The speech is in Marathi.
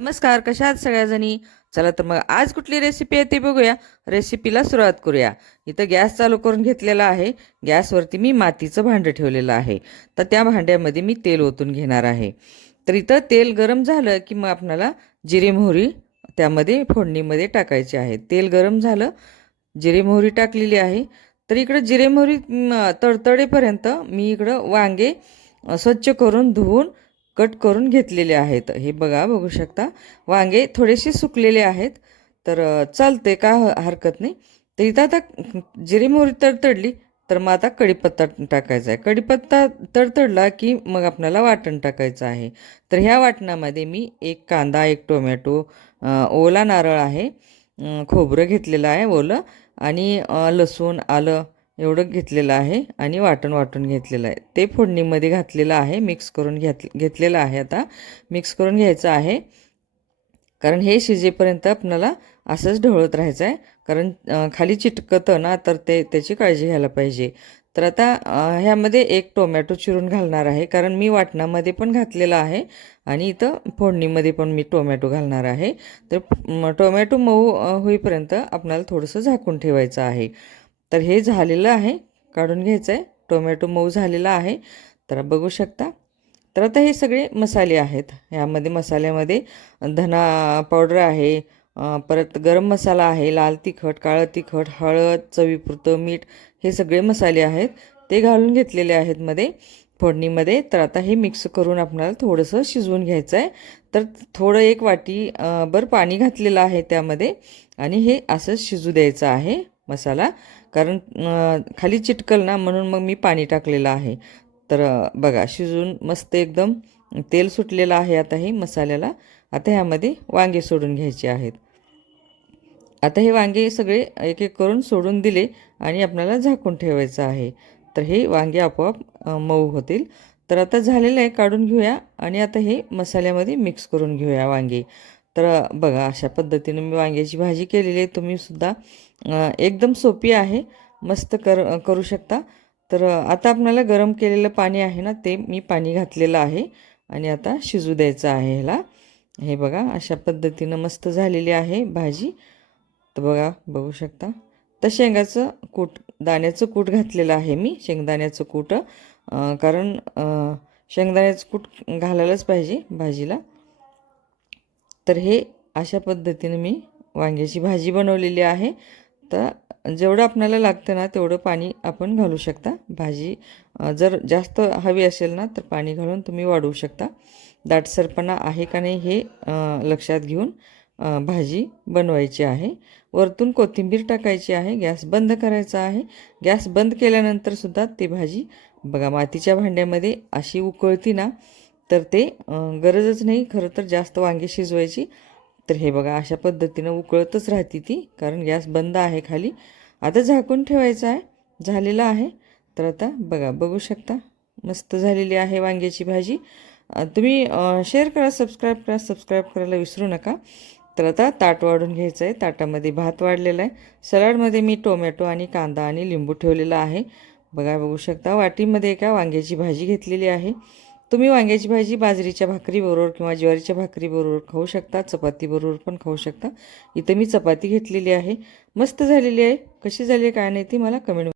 नमस्कार, कशा आहात सगळ्याजणी? चला तर मग आज कुठली रेसिपी आहे ते बघूया. रेसिपीला सुरुवात करूया. इथं गॅस चालू करून घेतलेला आहे. गॅसवरती मी मातीचं भांडं ठेवलेलं आहे. तर त्या भांड्यामध्ये मी तेल ओतून घेणार आहे. तर इथं तेल गरम झालं की मग आपल्याला जिरे मोहरी त्यामध्ये फोडणीमध्ये टाकायची आहे. तेल गरम झालं, जिरे मोहरी टाकलेली आहे. तर इकडं जिरे मोहरी तडतडेपर्यंत मी इकडं वांगे स्वच्छ करून धुवून कट करून घेतलेले आहेत. हे बघू शकता वांगे थोडेसे सुकलेले आहेत. तर चालते, का हरकत नाही. तर इथं आता जिरी मोहरी तडतडली तर मग आता कढीपत्ता टाकायचा आहे. कढीपत्ता तडतडला की मग आपल्याला वाटण टाकायचं आहे. तर ह्या वाटणामध्ये मी एक कांदा, एक टोमॅटो, ओला नारळ आहे, खोबरं घेतलेलं आहे ओलं, आणि लसूण, आलं एवढं घेतलेलं आहे आणि वाटण वाटून घेतलेलं आहे. ते फोडणीमध्ये घातलेलं आहे, मिक्स करून घेतलेलं आहे. आता मिक्स करून घ्यायचं आहे, कारण हे शिजेपर्यंत आपल्याला असंच ढवळत राहायचं आहे. कारण खाली चिटकतं ना, तर त्याची काळजी घ्यायला पाहिजे. तर आता ह्यामध्ये एक टोमॅटो चिरून घालणार आहे, कारण मी वाटणामध्ये पण घातलेला आहे आणि इथं फोडणीमध्ये पण मी टोमॅटो घालणार आहे. तर टोमॅटो मऊ होईपर्यंत आपल्याला थोडंसं झाकून ठेवायचं आहे. तर हे झालेलं आहे, काढून घ्यायचं आहे. टोमॅटो मऊ झालेला आहे, तर बघू शकता. तर आता हे सगळे मसाले आहेत. ह्यामध्ये मसाल्यामध्ये धना पावडर आहे, परत गरम मसाला आहे, लाल तिखट, काळं तिखट, हळद, चवीपुरतं मीठ, हे सगळे मसाले आहेत. ते घालून घेतलेले आहेत मध्ये फोडणीमध्ये. तर आता हे मिक्स करून आपल्याला थोडंसं शिजवून घ्यायचं आहे. तर थोडं एक वाटी पाणी घातलेलं आहे त्यामध्ये, आणि हे असंच शिजू द्यायचं आहे मसाला, कारण खाली चिटकल ना, म्हणून मग मी पाणी टाकलेलं आहे. तर बघा शिजून मस्त एकदम तेल सुटलेलं आहे आता हे मसाल्याला. आता ह्यामध्ये वांगे सोडून घ्यायचे आहेत. आता हे वांगे सगळे एक एक करून सोडून दिले आणि आपल्याला झाकून ठेवायचं आहे. तर हे वांगे आपोआप मऊ होतील. तर आता झालेलं आहे, काढून घेऊया आणि आता हे मसाल्यामध्ये मिक्स करून घेऊया वांगे. तर बघा अशा पद्धतीनं मी वांग्याची भाजी केलेली आहे. तुम्हीसुद्धा एकदम सोपी आहे, मस्त करू शकता. तर आता आपल्याला गरम केलेलं पाणी आहे ना, ते मी पाणी घातलेलं आहे आणि आता शिजू द्यायचं आहे ह्याला. हे बघा अशा पद्धतीनं मस्त झालेली आहे भाजी. तर बघू शकता. तर शेंगाचं कूट, दाण्याचं कूट घातलेलं आहे मी, शेंगदाण्याचं कूट, कारण शेंगदाण्याचं कूट घालायलाच पाहिजे भाजीला. तर हे अशा पद्धतीने मी वांग्याची भाजी बनवलेली आहे. तर जेवढं आपल्याला लागतं ना तेवढं पाणी आपण घालू शकता. भाजी जर जास्त हवी असेल ना तर पाणी घालून तुम्ही वाढवू शकता. दाटसरपणा आहे का नाही हे लक्षात घेऊन भाजी बनवायची आहे. वरतून कोथिंबीर टाकायची आहे. गॅस बंद करायचा आहे. गॅस बंद केल्यानंतरसुद्धा ती भाजी बघा मातीच्या भांड्यामध्ये अशी उकळती ना, तर ते गरजच नाही खरं तर जास्त वांगी शिजवायची. तर हे बघा अशा पद्धतीनं उकळतच राहते ती, कारण गॅस बंद आहे खाली. आता झाकून ठेवायचं आहे. झालेलं आहे. तर आता बघू शकता मस्त झालेली आहे वांग्याची भाजी. तुम्ही शेअर करा, सबस्क्राईब करायला विसरू नका. तर आता ताट वाढून घ्यायचं आहे. ताटामध्ये भात वाढलेला आहे. सलाडमध्ये मी टोमॅटो आणि कांदा आणि लिंबू ठेवलेला आहे. बघू शकता वाटीमध्ये एका वांग्याची भाजी घेतलेली आहे. तुम्ही वांग्याची भाजी बाजरीच्या भाकरीबरोबर किंवा ज्वारीच्या भाकरीबरोबर खाऊ शकता, चपातीबरोबर पण खाऊ शकता. इथं मी चपाती घेतलेली आहे. मस्त झालेली आहे. कशी झाली काय नाही ती मला कमेंट